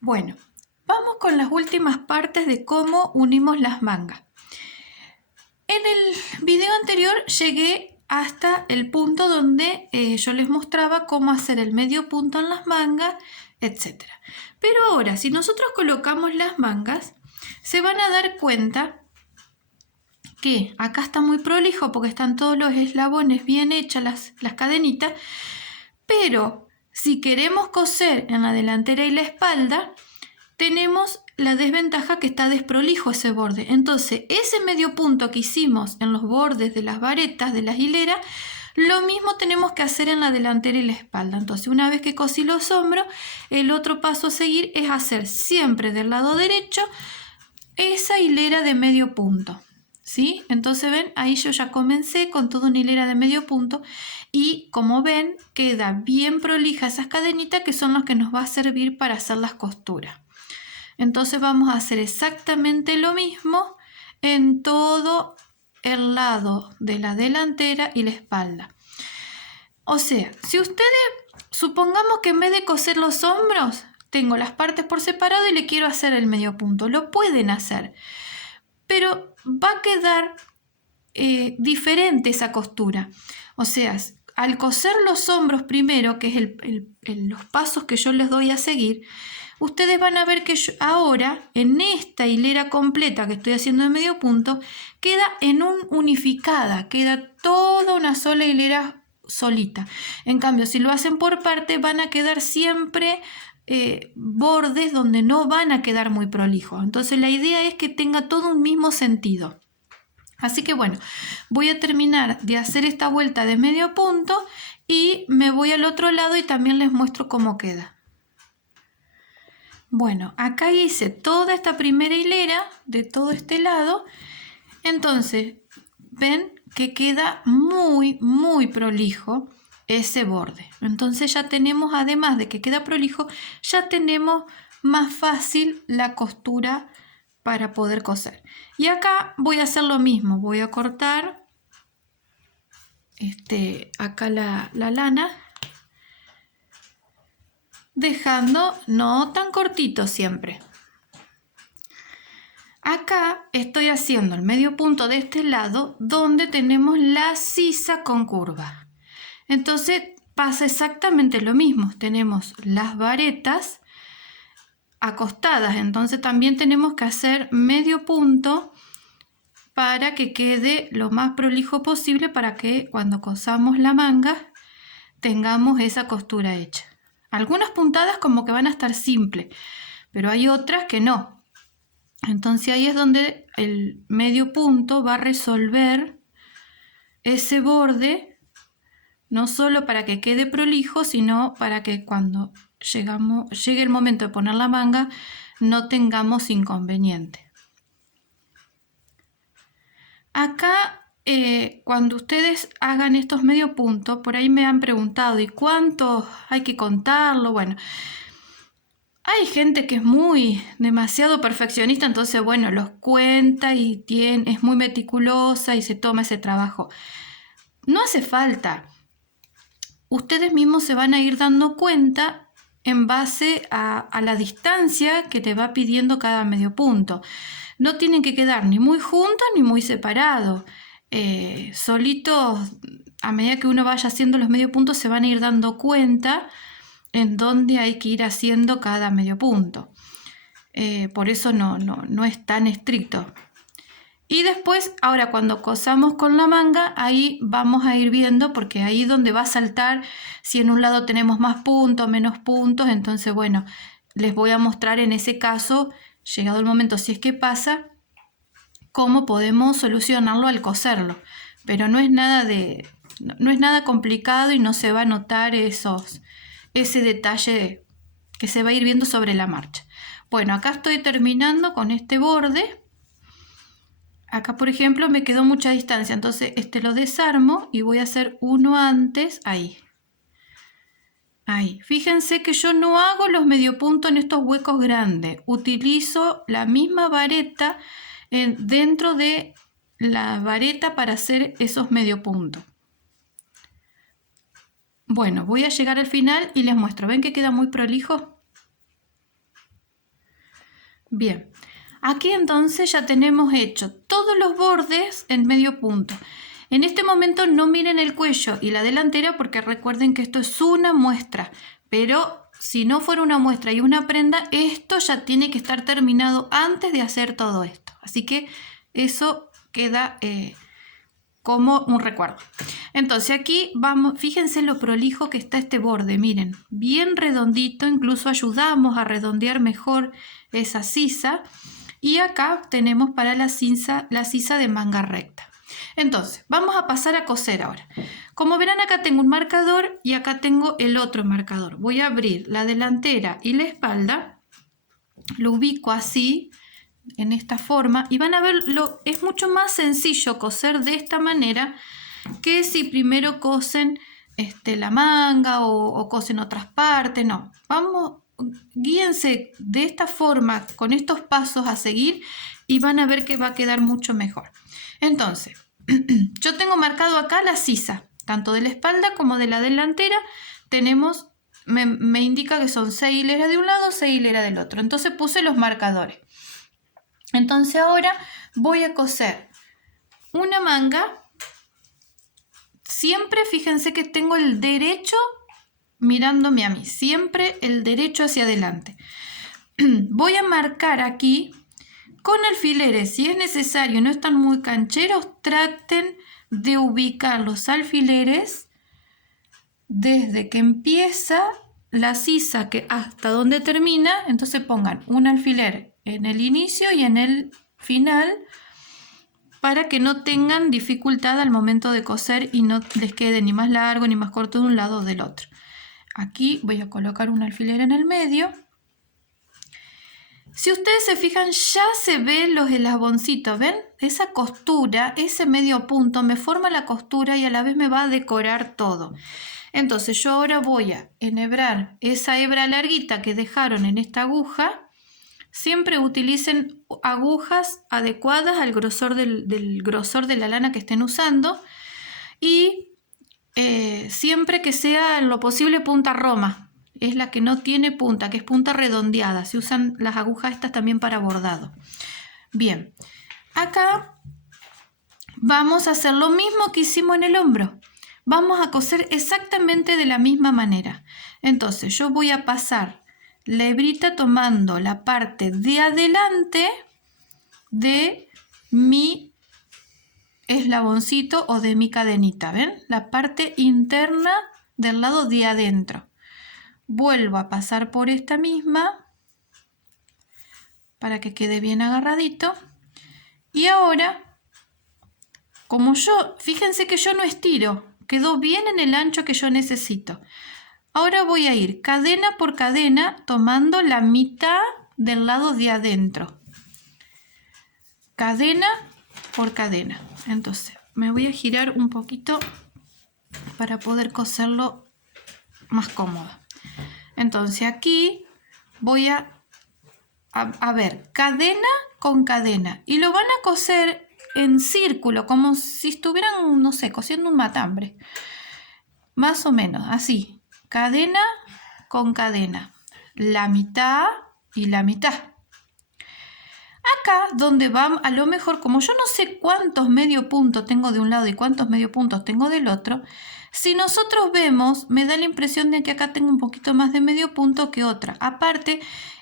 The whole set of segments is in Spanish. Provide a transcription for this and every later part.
Bueno, vamos con las últimas partes de cómo unimos las mangas. En el video anterior llegué hasta el punto donde yo les mostraba cómo hacer el medio punto en las mangas, etc. Pero ahora, si nosotros colocamos las mangas, se van a dar cuenta que acá está muy prolijo porque están todos los eslabones bien hechas, las cadenitas, pero si queremos coser en la delantera y la espalda, tenemos la desventaja que está desprolijo ese borde. Entonces, ese medio punto que hicimos en los bordes de las varetas, de las hileras, lo mismo tenemos que hacer en la delantera y la espalda. Entonces, una vez que cosí los hombros, el otro paso a seguir es hacer siempre del lado derecho esa hilera de medio punto. ¿Sí? Entonces ven, ahí yo ya comencé con toda una hilera de medio punto y como ven queda bien prolija esas cadenitas que son las que nos va a servir para hacer las costuras. Entonces vamos a hacer exactamente lo mismo en todo el lado de la delantera y la espalda. O sea, si ustedes, supongamos que en vez de coser los hombros, tengo las partes por separado y le quiero hacer el medio punto, lo pueden hacer, pero va a quedar diferente esa costura. O sea, al coser los hombros primero, que es los pasos que yo les doy a seguir, ustedes van a ver que ahora en esta hilera completa que estoy haciendo de medio punto queda unificada, queda toda una sola hilera solita. En cambio, si lo hacen por parte, van a quedar siempre bordes donde no van a quedar muy prolijos. Entonces la idea es que tenga todo un mismo sentido. Así que bueno, voy a terminar de hacer esta vuelta de medio punto y me voy al otro lado y también les muestro cómo queda. Bueno, acá hice toda esta primera hilera de todo este lado. Entonces, ven que queda muy prolijo ese borde. Entonces ya tenemos, además de que queda prolijo, ya tenemos más fácil la costura para poder coser. Y acá voy a hacer lo mismo. Voy a cortar acá la lana, dejando no tan cortito siempre. Acá estoy haciendo el medio punto de este lado donde tenemos la sisa con curva. Entonces pasa exactamente lo mismo. Tenemos las varetas acostadas, entonces también tenemos que hacer medio punto para que quede lo más prolijo posible para que cuando cosamos la manga tengamos esa costura hecha. Algunas puntadas como que van a estar simples, pero hay otras que no. Entonces ahí es donde el medio punto va a resolver ese borde, no solo para que quede prolijo, sino para que cuando llegue el momento de poner la manga no tengamos inconveniente. Acá, cuando ustedes hagan estos medio puntos, por ahí me han preguntado, ¿y cuántos hay que contarlo? Bueno, hay gente que es demasiado perfeccionista, entonces, bueno, los cuenta y es muy meticulosa y se toma ese trabajo. No hace falta. Ustedes mismos se van a ir dando cuenta en base a la distancia que te va pidiendo cada medio punto. No tienen que quedar ni muy juntos ni muy separados. Solitos, a medida que uno vaya haciendo los medio puntos, se van a ir dando cuenta en dónde hay que ir haciendo cada medio punto. Por eso no es tan estricto. Y después, ahora cuando cosamos con la manga, ahí vamos a ir viendo, porque ahí es donde va a saltar si en un lado tenemos más puntos, menos puntos. Entonces, bueno, les voy a mostrar en ese caso, llegado el momento, si es que pasa, cómo podemos solucionarlo al coserlo. Pero no es nada complicado y no se va a notar ese detalle que se va a ir viendo sobre la marcha. Bueno, acá estoy terminando con este borde. Acá, por ejemplo, me quedó mucha distancia, entonces lo desarmo y voy a hacer uno antes, ahí. Ahí. Fíjense que yo no hago los medio puntos en estos huecos grandes. Utilizo la misma vareta dentro de la vareta para hacer esos medio puntos. Bueno, voy a llegar al final y les muestro. ¿Ven que queda muy prolijo? Bien, aquí entonces ya tenemos hecho todos los bordes en medio punto. En este momento no miren el cuello y la delantera porque recuerden que esto es una muestra, pero si no fuera una muestra y una prenda, esto ya tiene que estar terminado antes de hacer todo esto. Así que eso queda como un recuerdo. Entonces aquí vamos, fíjense lo prolijo que está este borde, miren, bien redondito, incluso ayudamos a redondear mejor esa sisa. Y acá tenemos para la sisa de manga recta. Entonces, vamos a pasar a coser ahora. Como verán, acá tengo un marcador y acá tengo el otro marcador. Voy a abrir la delantera y la espalda, lo ubico así, en esta forma, y van a ver, es mucho más sencillo coser de esta manera que si primero cosen la manga o cosen otras partes. No, vamos, guíense de esta forma, con estos pasos a seguir, y van a ver que va a quedar mucho mejor. Entonces, yo tengo marcado acá la sisa, tanto de la espalda como de la delantera. Tenemos, me indica que son 6 hileras de un lado, 6 hileras del otro. Entonces puse los marcadores. Entonces ahora voy a coser una manga. Siempre fíjense que tengo el derecho mirándome a mí, siempre el derecho hacia adelante. Voy a marcar aquí con alfileres, si es necesario, no están muy cancheros, traten de ubicar los alfileres desde que empieza la sisa que hasta donde termina. Entonces pongan un alfiler en el inicio y en el final para que no tengan dificultad al momento de coser y no les quede ni más largo ni más corto de un lado o del otro. Aquí voy a colocar un alfiler en el medio. Si ustedes se fijan, ya se ven los eslaboncitos, ¿ven? Esa costura, ese medio punto me forma la costura y a la vez me va a decorar todo. Entonces yo ahora voy a enhebrar esa hebra larguita que dejaron en esta aguja. Siempre utilicen agujas adecuadas al grosor del grosor de la lana que estén usando. Y siempre que sea en lo posible punta roma. Es la que no tiene punta, que es punta redondeada. Se usan las agujas estas también para bordado. Bien, acá vamos a hacer lo mismo que hicimos en el hombro. Vamos a coser exactamente de la misma manera. Entonces yo voy a pasar la hebrita tomando la parte de adelante de mi eslaboncito o de mi cadenita, ¿ven? La parte interna del lado de adentro. Vuelvo a pasar por esta misma para que quede bien agarradito. Y ahora, como yo, fíjense que yo no estiro, quedó bien en el ancho que yo necesito. Ahora voy a ir cadena por cadena tomando la mitad del lado de adentro. Cadena por cadena. Entonces, me voy a girar un poquito para poder coserlo más cómodo. Entonces aquí voy a ver cadena con cadena y lo van a coser en círculo, como si estuvieran, no sé, cosiendo un matambre. Más o menos, así. Cadena con cadena. La mitad y la mitad. Acá donde van, a lo mejor, como yo no sé cuántos medio puntos tengo de un lado y cuántos medio puntos tengo del otro, si nosotros vemos, me da la impresión de que acá tengo un poquito más de medio punto que otra. Aparte,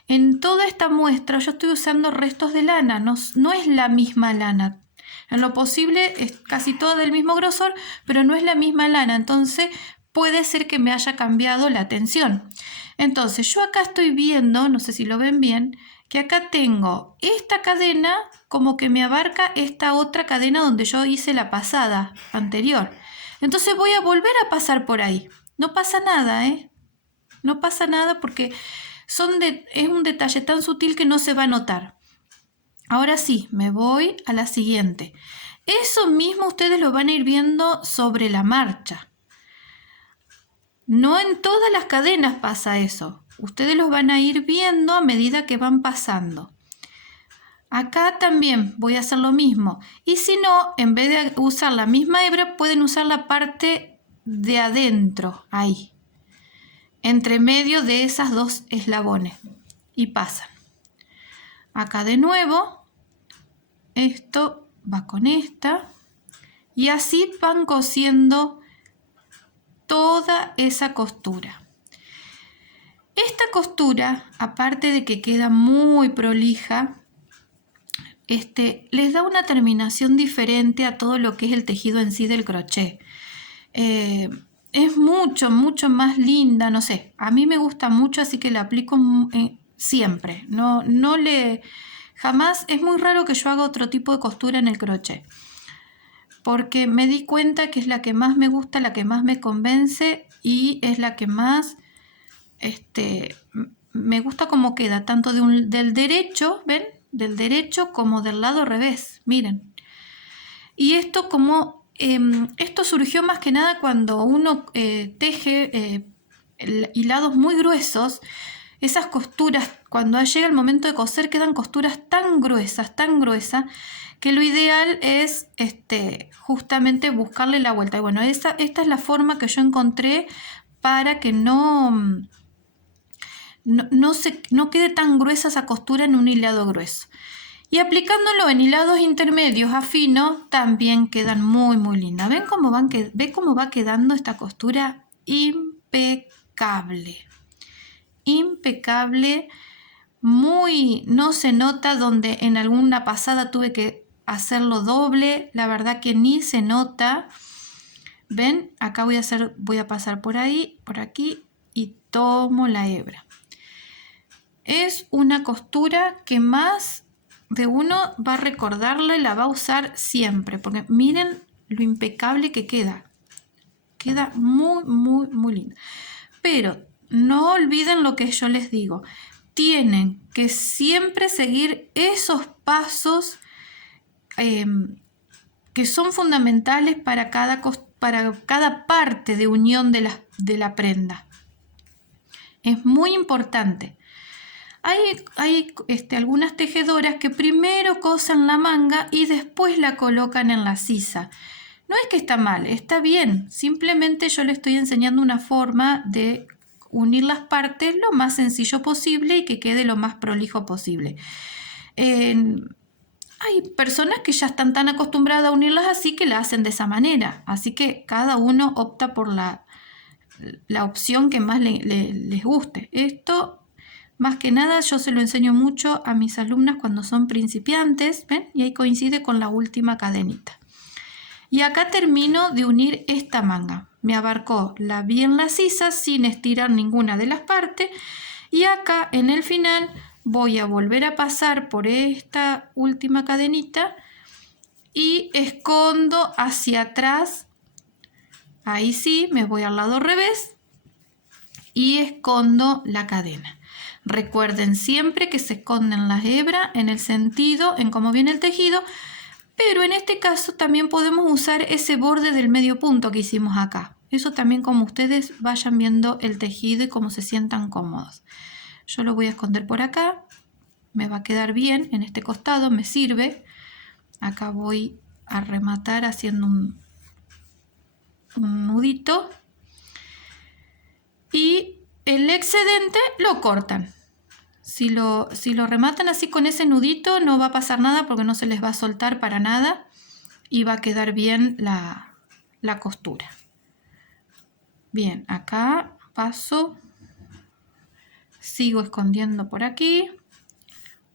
en toda esta muestra yo estoy usando restos de lana, no es la misma lana. En lo posible es casi toda del mismo grosor, pero no es la misma lana, entonces puede ser que me haya cambiado la tensión. Entonces yo acá estoy viendo, no sé si lo ven bien, que acá tengo esta cadena como que me abarca esta otra cadena donde yo hice la pasada anterior. Entonces voy a volver a pasar por ahí. No pasa nada, ¿eh? No pasa nada porque es un detalle tan sutil que no se va a notar. Ahora sí, me voy a la siguiente. Eso mismo ustedes lo van a ir viendo sobre la marcha. No en todas las cadenas pasa eso. Ustedes los van a ir viendo a medida que van pasando. Acá también voy a hacer lo mismo. Y si no, en vez de usar la misma hebra, pueden usar la parte de adentro, ahí. Entre medio de esas dos eslabones. Y pasan. acá de nuevo, esto va con esta, y así van cosiendo toda esa costura. Esta costura, aparte de que queda muy prolija, les da una terminación diferente a todo lo que es el tejido en sí del crochet. Es mucho más linda, no sé, a mí me gusta mucho, así que la aplico siempre. Jamás, es muy raro que yo haga otro tipo de costura en el crochet, porque me di cuenta que es la que más me gusta, la que más me convence y es la que más me gusta cómo queda, tanto del derecho, ¿ven? Del derecho como del lado revés, miren. Y esto esto surgió más que nada cuando uno teje hilados muy gruesos. Esas costuras, cuando llega el momento de coser, quedan costuras tan gruesas, que lo ideal es justamente buscarle la vuelta. Y bueno, esta es la forma que yo encontré para que no quede tan gruesa esa costura en un hilado grueso. Y aplicándolo en hilados intermedios a fino, también quedan muy lindas. ¿Ven cómo va quedando esta costura? Impecable. Impecable. No se nota donde en alguna pasada tuve que hacerlo doble. La verdad que ni se nota. ¿Ven? Acá voy a pasar por ahí, por aquí y tomo la hebra. Es una costura que más de uno va a recordarla y la va a usar siempre, porque miren lo impecable que queda. Queda muy linda. Pero no olviden lo que yo les digo. Tienen que siempre seguir esos pasos que son fundamentales para cada parte de unión de la prenda. Es muy importante. Hay algunas tejedoras que primero cosen la manga y después la colocan en la sisa. No es que está mal, está bien. Simplemente yo le estoy enseñando una forma de unir las partes lo más sencillo posible y que quede lo más prolijo posible. Hay personas que ya están tan acostumbradas a unirlas así que la hacen de esa manera. Así que cada uno opta por la opción que más les guste. Esto, más que nada, yo se lo enseño mucho a mis alumnas cuando son principiantes, ¿ven? Y ahí coincide con la última cadenita. Y acá termino de unir esta manga. Me abarcó bien la sisa sin estirar ninguna de las partes. Y acá en el final voy a volver a pasar por esta última cadenita y escondo hacia atrás. Ahí sí, me voy al lado revés y escondo la cadena. Recuerden siempre que se esconden las hebras en el sentido, en cómo viene el tejido, pero en este caso también podemos usar ese borde del medio punto que hicimos acá. Eso también como ustedes vayan viendo el tejido y cómo se sientan cómodos. Yo lo voy a esconder por acá, me va a quedar bien en este costado, me sirve. Acá voy a rematar haciendo un nudito y el excedente lo cortan. Si lo rematan así con ese nudito no va a pasar nada porque no se les va a soltar para nada y va a quedar bien la costura. Bien, acá paso, sigo escondiendo por aquí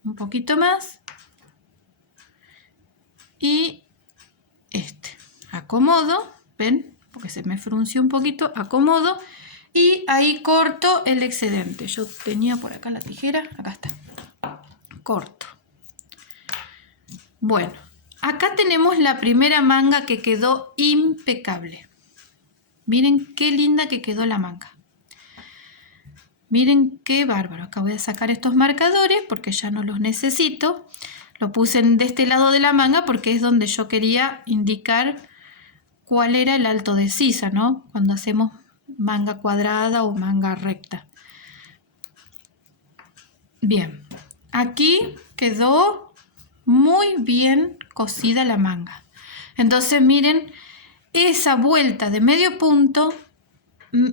un poquito más y acomodo, ven, porque se me frunció un poquito, acomodo y ahí corto el excedente. Yo tenía por acá la tijera, acá está, corto. Bueno, acá tenemos la primera manga que quedó impecable. Miren qué linda que quedó la manga. Miren qué bárbaro. Acá voy a sacar estos marcadores porque ya no los necesito. Lo puse de este lado de la manga porque es donde yo quería indicar cuál era el alto de sisa, ¿no? Cuando hacemos manga cuadrada o manga recta. Bien, aquí quedó muy bien cosida la manga. Entonces miren, esa vuelta de medio punto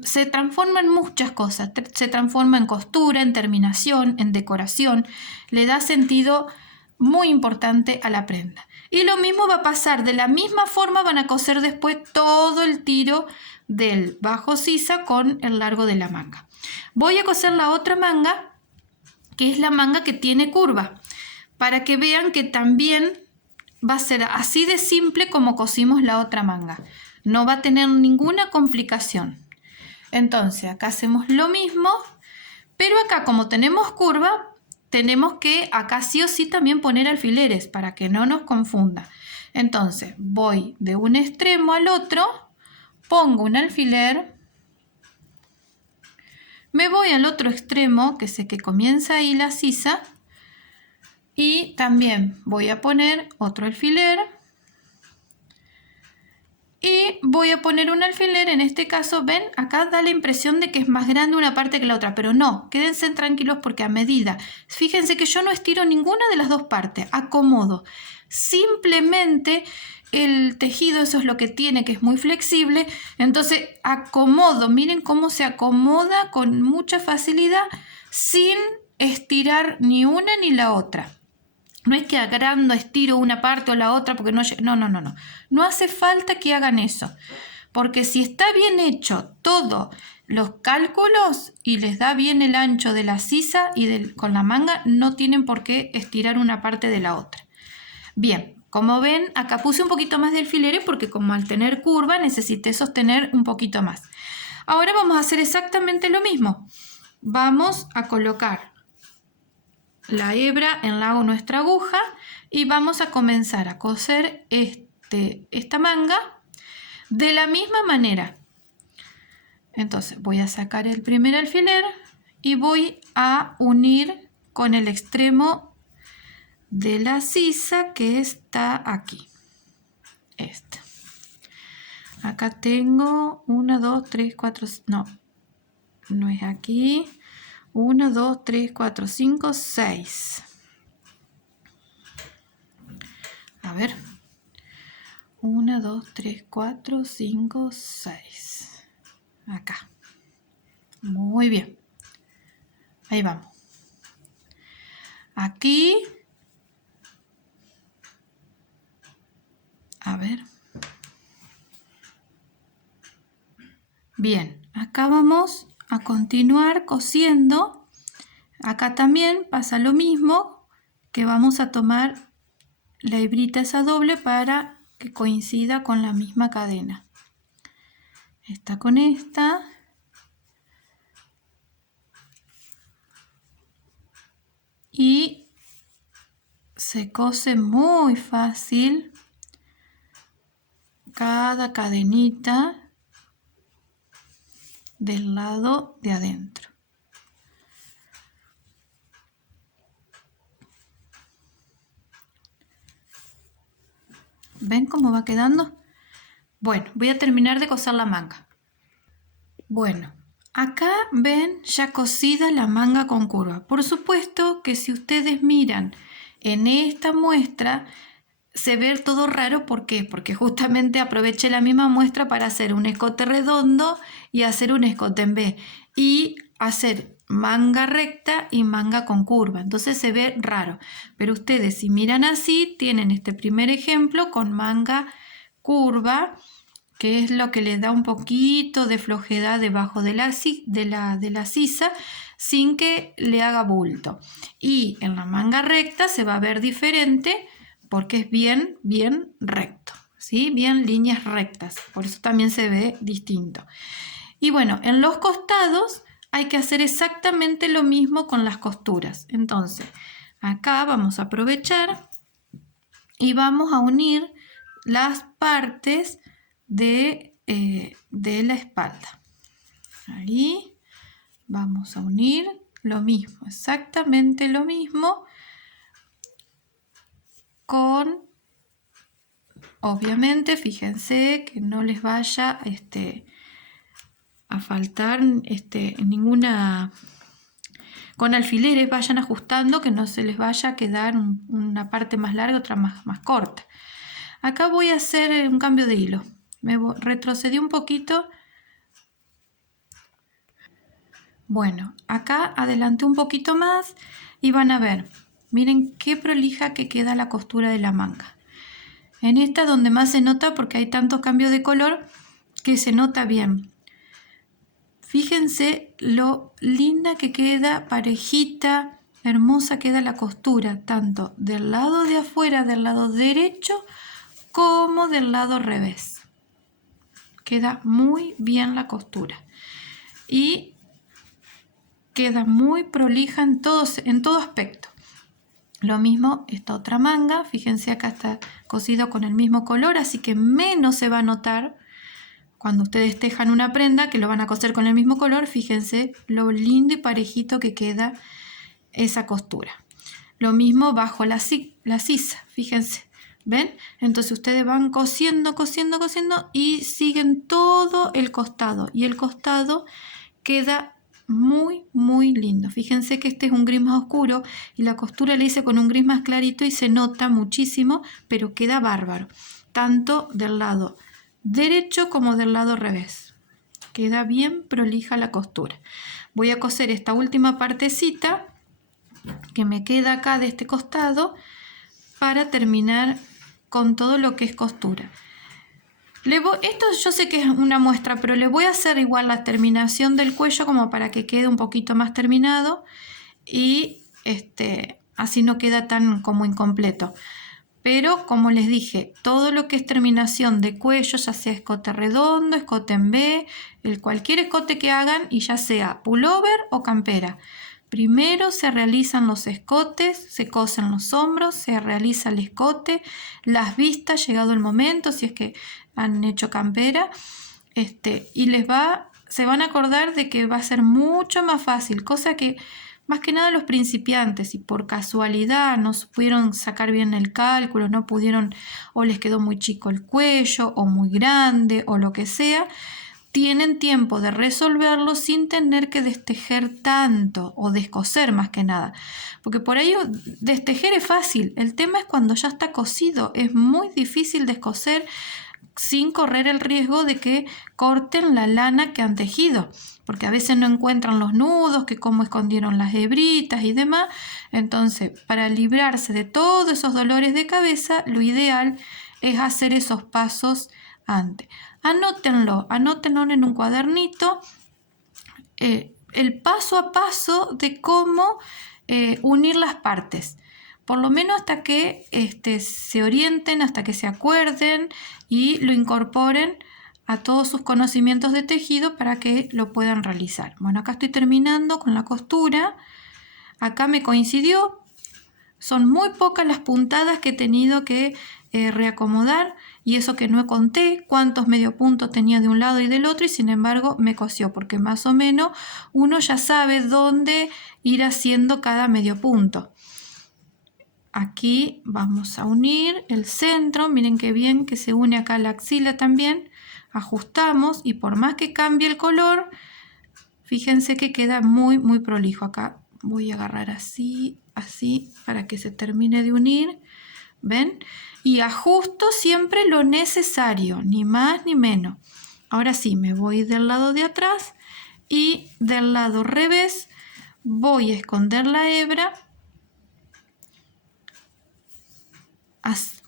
se transforma en muchas cosas, se transforma en costura, en terminación, en decoración, le da sentido muy importante a la prenda. Y lo mismo va a pasar, de la misma forma van a coser después todo el tiro del bajo sisa con el largo de la manga. Voy a coser la otra manga, que es la manga que tiene curva, para que vean que también va a ser así de simple como cosimos la otra manga. No va a tener ninguna complicación. Entonces acá hacemos lo mismo, pero acá como tenemos curva, tenemos que acá sí o sí también poner alfileres para que no nos confunda. Entonces voy de un extremo al otro, pongo un alfiler, me voy al otro extremo, que sé que comienza ahí la sisa, y también voy a poner otro alfiler. Y voy a poner un alfiler, en este caso, ven, acá da la impresión de que es más grande una parte que la otra, pero no, quédense tranquilos porque a medida, fíjense que yo no estiro ninguna de las dos partes, acomodo. Simplemente el tejido, eso es lo que tiene, que es muy flexible, entonces acomodo, miren cómo se acomoda con mucha facilidad sin estirar ni una ni la otra. No es que agrando, estiro una parte o la otra porque no. No hace falta que hagan eso. Porque si está bien hecho todos los cálculos y les da bien el ancho de la sisa y con la manga, no tienen por qué estirar una parte de la otra. Bien, como ven, acá puse un poquito más de alfileres porque como al tener curva necesité sostener un poquito más. Ahora vamos a hacer exactamente lo mismo. Vamos a colocar la hebra en nuestra aguja y vamos a comenzar a coser esta manga de la misma manera. Entonces voy a sacar el primer alfiler y voy a unir con el extremo de la sisa que está aquí. Acá tengo 1, 2, 3, 4, no es aquí. 1, 2, 3, 4, 5, 6. A ver. 1, 2, 3, 4, 5, 6. Acá. Muy bien. Ahí vamos. Aquí. A ver. Bien. Acá vamos a continuar cosiendo. Acá también pasa lo mismo, que vamos a tomar la hebrita esa doble para que coincida con la misma cadena. Esta con esta. Y se cose muy fácil cada cadenita del lado de adentro. ¿Ven cómo va quedando? Bueno, voy a terminar de coser la manga. Bueno, acá ven ya cosida la manga con curva. Por supuesto que si ustedes miran en esta muestra, se ve todo raro. ¿Por qué? Porque justamente aproveché la misma muestra para hacer un escote redondo y hacer un escote en V. Y hacer manga recta y manga con curva. Entonces se ve raro. Pero ustedes si miran así, tienen este primer ejemplo con manga curva, que es lo que le da un poquito de flojedad debajo de la sisa, sin que le haga bulto. Y en la manga recta se va a ver diferente porque es bien recto, ¿sí? Bien líneas rectas, por eso también se ve distinto. Y bueno, en los costados hay que hacer exactamente lo mismo con las costuras. Entonces, acá vamos a aprovechar y vamos a unir las partes de la espalda. Ahí vamos a unir lo mismo, exactamente lo mismo con, obviamente, fíjense que no les vaya a faltar ninguna, con alfileres vayan ajustando que no se les vaya a quedar una parte más larga, otra más corta. Acá voy a hacer un cambio de hilo. Me retrocedí un poquito Bueno, acá adelanté un poquito más y van a ver, miren qué prolija que queda la costura de la manga. En esta donde más se nota porque hay tantos cambios de color que se nota bien. Fíjense lo linda que queda, parejita, hermosa queda la costura, tanto del lado de afuera, del lado derecho, como del lado revés. Queda muy bien la costura. Y queda muy prolija en todo aspecto. Lo mismo esta otra manga, fíjense acá está cosido con el mismo color, así que menos se va a notar cuando ustedes tejan una prenda que lo van a coser con el mismo color. Fíjense lo lindo y parejito que queda esa costura. Lo mismo bajo la sisa, fíjense, ¿ven? Entonces ustedes van cosiendo, cosiendo, cosiendo y siguen todo el costado y el costado queda muy muy lindo. Fíjense que este es un gris más oscuro y la costura la hice con un gris más clarito y se nota muchísimo, pero queda bárbaro, tanto del lado derecho como del lado revés. Queda bien prolija la costura. Voy a coser esta última partecita que me queda acá de este costado para terminar con todo lo que es costura. Esto yo sé que es una muestra, pero le voy a hacer igual la terminación del cuello como para que quede un poquito más terminado y así no queda tan como incompleto. Pero como les dije, todo lo que es terminación de cuello, ya sea escote redondo, escote en V, cualquier escote que hagan y ya sea pullover o campera. Primero se realizan los escotes, se cosen los hombros, se realiza el escote, las vistas, llegado el momento, si es que han hecho campera, y se van a acordar de que va a ser mucho más fácil, cosa que más que nada los principiantes, si por casualidad no pudieron sacar bien el cálculo, no pudieron, o les quedó muy chico el cuello, o muy grande, o lo que sea, tienen tiempo de resolverlo sin tener que destejer tanto o descoser más que nada. Porque por ahí destejer es fácil, el tema es cuando ya está cosido, es muy difícil descoser sin correr el riesgo de que corten la lana que han tejido, porque a veces no encuentran los nudos, que cómo escondieron las hebritas y demás. Entonces, para librarse de todos esos dolores de cabeza, lo ideal es hacer esos pasos antes. Anótenlo en un cuadernito, el paso a paso de cómo unir las partes. Por lo menos hasta que se orienten, hasta que se acuerden y lo incorporen a todos sus conocimientos de tejido para que lo puedan realizar. Bueno, acá estoy terminando con la costura. Acá me coincidió. Son muy pocas las puntadas que he tenido que reacomodar, y eso que no conté cuántos medio puntos tenía de un lado y del otro, y sin embargo me cosió, porque más o menos uno ya sabe dónde ir haciendo cada medio punto. Aquí vamos a unir el centro, miren qué bien que se une acá la axila también, ajustamos y por más que cambie el color, fíjense que queda muy muy prolijo. Acá voy a agarrar así, así, para que se termine de unir, ¿ven? Y ajusto siempre lo necesario, ni más ni menos. Ahora sí, me voy del lado de atrás y del lado revés voy a esconder la hebra.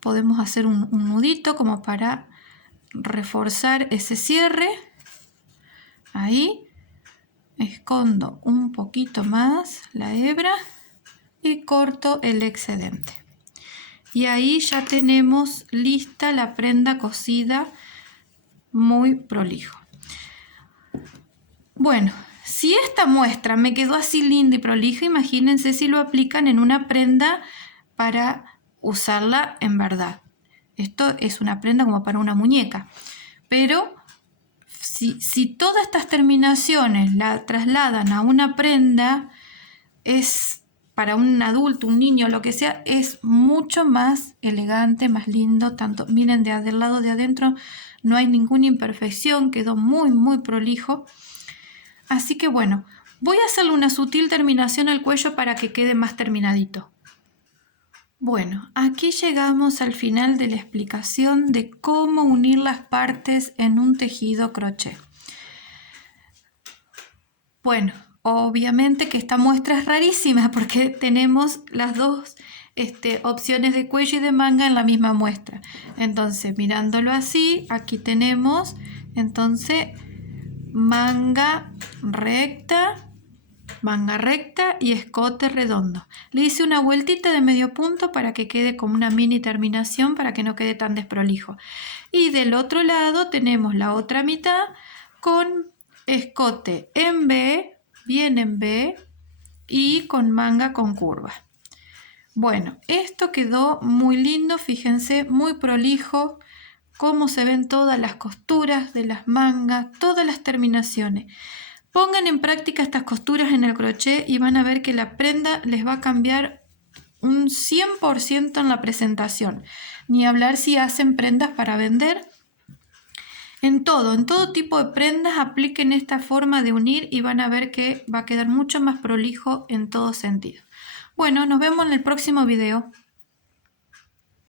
Podemos hacer un nudito como para reforzar ese cierre. Ahí escondo un poquito más la hebra y corto el excedente. Y ahí ya tenemos lista la prenda cosida, muy prolijo. Bueno, si esta muestra me quedó así linda y prolija, imagínense si lo aplican en una prenda para usarla en verdad. Esto es una prenda como para una muñeca, pero si todas estas terminaciones la trasladan a una prenda, es para un adulto, un niño, lo que sea, es mucho más elegante, más lindo. Tanto, miren, del lado de adentro no hay ninguna imperfección, quedó muy muy prolijo. Así que bueno, voy a hacerle una sutil terminación al cuello para que quede más terminadito. Bueno, aquí llegamos al final de la explicación de cómo unir las partes en un tejido crochet. Bueno, Obviamente que esta muestra es rarísima porque tenemos las dos opciones de cuello y de manga en la misma muestra. Entonces, mirándolo así, aquí tenemos entonces manga recta y escote redondo. Le hice una vueltita de medio punto para que quede como una mini terminación, para que no quede tan desprolijo. Y del otro lado tenemos la otra mitad con escote en B, bien en B, y con manga con curva. Bueno, esto quedó muy lindo, fíjense, muy prolijo, cómo se ven todas las costuras de las mangas, todas las terminaciones. Pongan en práctica estas costuras en el crochet y van a ver que la prenda les va a cambiar un 100% en la presentación. Ni hablar si hacen prendas para vender. En todo tipo de prendas apliquen esta forma de unir y van a ver que va a quedar mucho más prolijo en todo sentido. Bueno, nos vemos en el próximo video.